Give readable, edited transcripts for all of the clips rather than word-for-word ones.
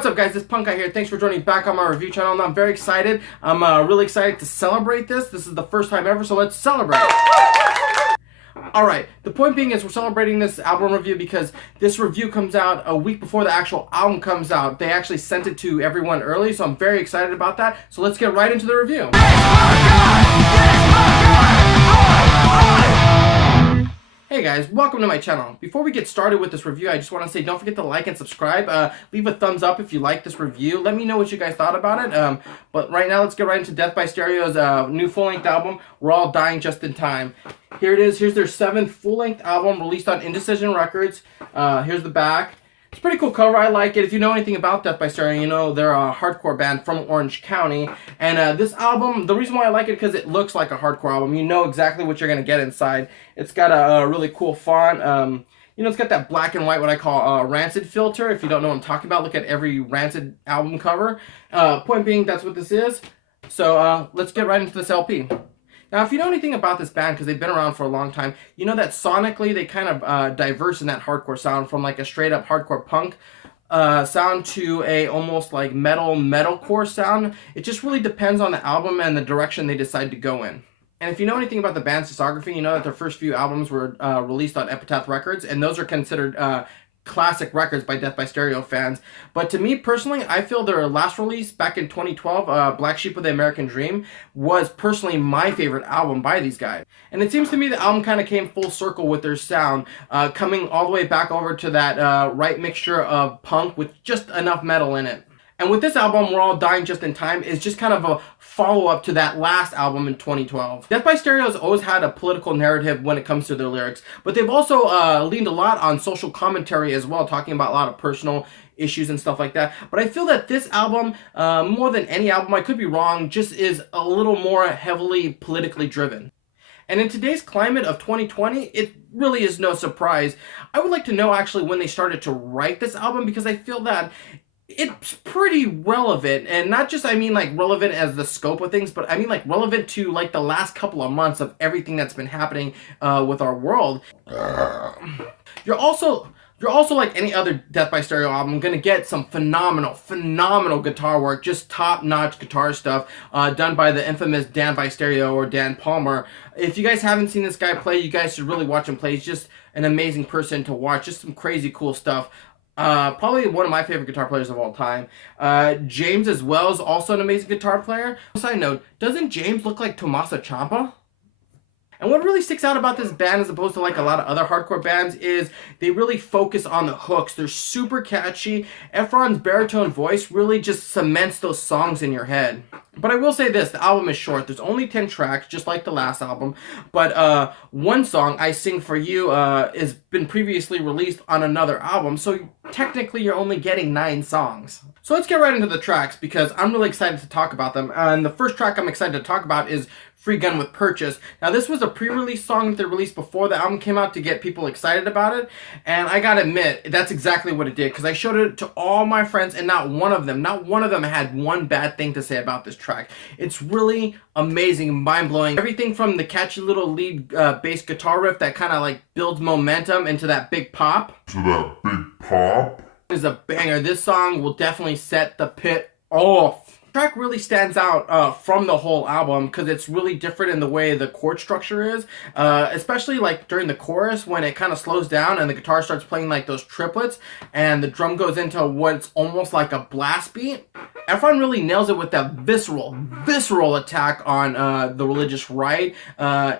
What's up, guys? It's Punk Guy here. Thanks for joining back on my review channel. And I'm very excited. I'm really excited to celebrate this. This is the first time ever, so let's celebrate. Alright, the point being is we're celebrating this album review because this review comes out a week before the actual album comes out. They actually sent it to everyone early, so I'm very excited about that. So let's get right into the review. Hey guys, welcome to my channel. Before we get started with this review, I just want to say don't forget to like and subscribe. Leave a thumbs up if you like this review. Let me know what you guys thought about it. But right now, let's get right into Death by Stereo's new full-length album, We're All Dying Just in Time. Here it is. Here's their 7th full-length album released on Indecision Records. Here's the back. It's a pretty cool cover. I like it. If you know anything about Death by Stereo, you know they're a hardcore band from Orange County. And this album, the reason why I like it because it looks like a hardcore album. You know exactly what you're going to get inside. It's got a really cool font. You know, it's got that black and white, what I call Rancid filter. If you don't know what I'm talking about, look at every Rancid album cover. Point being, that's what this is. So let's get right into this LP. Now, if you know anything about this band, because they've been around for a long time, you know that sonically they kind of diverse in that hardcore sound from like a straight up hardcore punk sound to a almost like metalcore sound. It just really depends on the album and the direction they decide to go in. And if you know anything about the band's discography, you know that their first few albums were released on Epitaph Records, and those are considered classic records by Death by Stereo fans. But to me personally, I feel their last release back in 2012, Black Sheep of the American Dream, was personally my favorite album by these guys. And it seems to me the album kind of came full circle with their sound, coming all the way back over to that right mixture of punk with just enough metal in it. And with this album, We're All Dying Just in Time, is just kind of a follow-up to that last album in 2012. Death by Stereo has always had a political narrative when it comes to their lyrics, but they've also leaned a lot on social commentary as well, talking about a lot of personal issues and stuff like that. But I feel that this album, more than any album, I could be wrong, just is a little more heavily politically driven. And in today's climate of 2020, it really is no surprise. I would like to know actually when they started to write this album, because I feel that it's pretty relevant, and not just I mean like relevant as the scope of things, but I mean like relevant to like the last couple of months of everything that's been happening with our world. You're also like any other Death by Stereo album gonna get some phenomenal guitar work, just top-notch guitar stuff done by the infamous Dan by Stereo, or Dan Palmer. If you guys haven't seen this guy play, you guys should really watch him play. He's just an amazing person to watch, just some crazy cool stuff. Probably one of my favorite guitar players of all time. James as well is also an amazing guitar player. Side note, doesn't James look like Tommaso Ciampa? And what really sticks out about this band as opposed to like a lot of other hardcore bands is they really focus on the hooks. They're super catchy. Efron's baritone voice really just cements those songs in your head. But I will say this, the album is short. There's only 10 tracks, just like the last album. But one song, I Sing For You, has been previously released on another album. So technically you're only getting 9 songs. So let's get right into the tracks because I'm really excited to talk about them. And the first track I'm excited to talk about is Free Gun with Purchase. Now this was a pre-release song that they released before the album came out to get people excited about it, and I gotta admit that's exactly what it did, because I showed it to all my friends and not one of them had one bad thing to say about this track. It's really amazing, mind-blowing. Everything from the catchy little lead bass guitar riff that kind of like builds momentum into that big pop. Is a banger. This song will definitely set the pit off. The track really stands out from the whole album because it's really different in the way the chord structure is, especially like during the chorus when it kind of slows down and the guitar starts playing like those triplets and the drum goes into what's almost like a blast beat. Efron really nails it with that visceral attack on the religious right,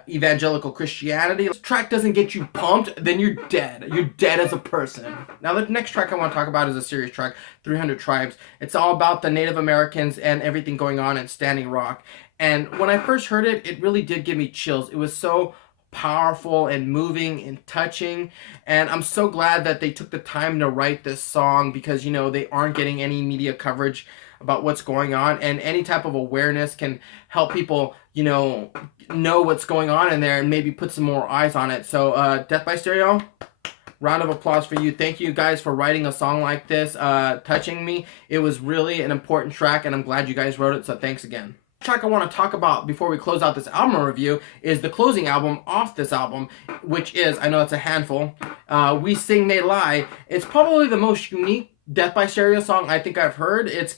evangelical Christianity. If this track doesn't get you pumped, then you're dead. You're dead as a person. Now the next track I want to talk about is a serious track, 300 Tribes. It's all about the Native Americans and everything going on in Standing Rock. And when I first heard it, it really did give me chills. It was so powerful and moving and touching, and I'm so glad that they took the time to write this song because, you know, they aren't getting any media coverage about what's going on, and any type of awareness can help people, you know what's going on in there and maybe put some more eyes on it. So Death by Stereo, round of applause for you. Thank you guys for writing a song like this, touching me. It was really an important track, and I'm glad you guys wrote it, so thanks again. The track I want to talk about before we close out this album review is the closing album off this album, which is, I know it's a handful, We Sing They Lie. It's probably the most unique Death by Stereo song I think I've heard. It's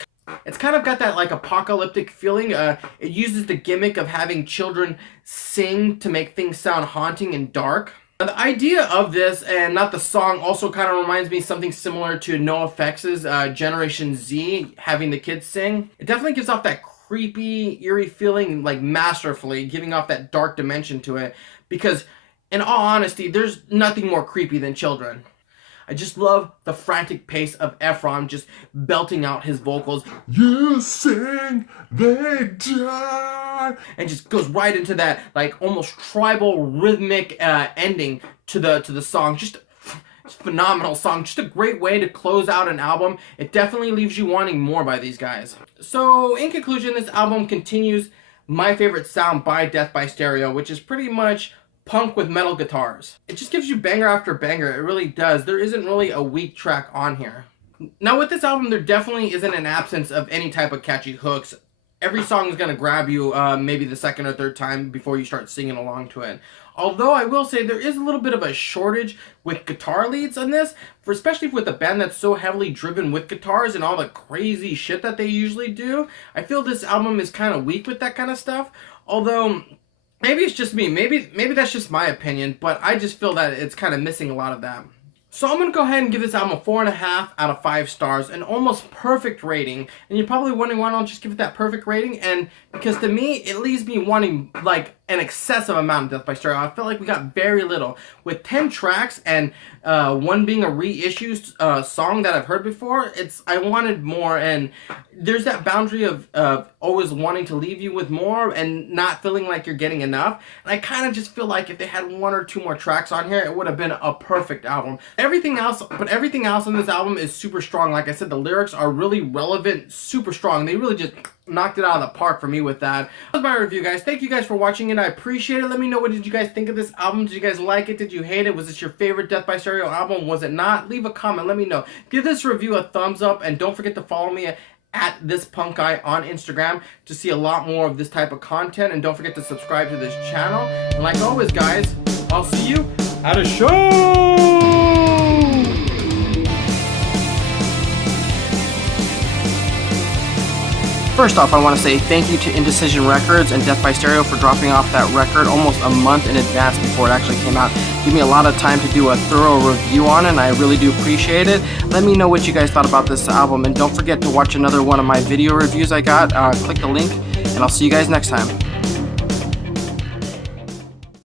kind of got that like apocalyptic feeling. It uses the gimmick of having children sing to make things sound haunting and dark. The idea of this, and not the song, also kind of reminds me of something similar to NoFX's Generation Z, having the kids sing. It definitely gives off that creepy, eerie feeling, like masterfully, giving off that dark dimension to it. Because, in all honesty, there's nothing more creepy than children. I just love the frantic pace of Efron just belting out his vocals. You sing, they die. And just goes right into that like almost tribal rhythmic ending to the song. Just phenomenal song. Just a great way to close out an album. It definitely leaves you wanting more by these guys. So in conclusion, this album continues my favorite sound by Death by Stereo, which is pretty much punk with metal guitars. It just gives you banger after banger. It really does. There isn't really a weak track on here. Now with this album, there definitely isn't an absence of any type of catchy hooks. Every song is going to grab you maybe the second or third time before you start singing along to it. Although I will say there is a little bit of a shortage with guitar leads on this, especially with a band that's so heavily driven with guitars and all the crazy shit that they usually do. I feel this album is kind of weak with that kind of stuff. Although maybe it's just me. Maybe that's just my opinion, but I just feel that it's kind of missing a lot of that. So I'm going to go ahead and give this album a 4.5 out of 5 stars, an almost perfect rating. And you're probably wondering why don't I just give it that perfect rating? And because to me, it leaves me wanting like an excessive amount of Death by Stereo. I felt like we got very little. With 10 tracks and one being a reissue song that I've heard before, I wanted more. And there's that boundary of always wanting to leave you with more and not feeling like you're getting enough. And I kind of just feel like if they had 1 or 2 more tracks on here, it would have been a perfect album. Everything else on this album is super strong. Like I said, the lyrics are really relevant, super strong. They really just knocked it out of the park for me with that. That was my review, guys. Thank you guys for watching it. I appreciate it. Let me know, what did you guys think of this album? Did you guys like it? Did you hate it? Was this your favorite Death by Stereo album? Was it not? Leave a comment. Let me know. Give this review a thumbs up, and don't forget to follow me at ThisPunkGuy on Instagram to see a lot more of this type of content. And don't forget to subscribe to this channel. And like always, guys, I'll see you at a show! First off, I want to say thank you to Indecision Records and Death by Stereo for dropping off that record almost a month in advance before it actually came out. Give me a lot of time to do a thorough review on it, and I really do appreciate it. Let me know what you guys thought about this album, and don't forget to watch another one of my video reviews I got. Click the link, and I'll see you guys next time.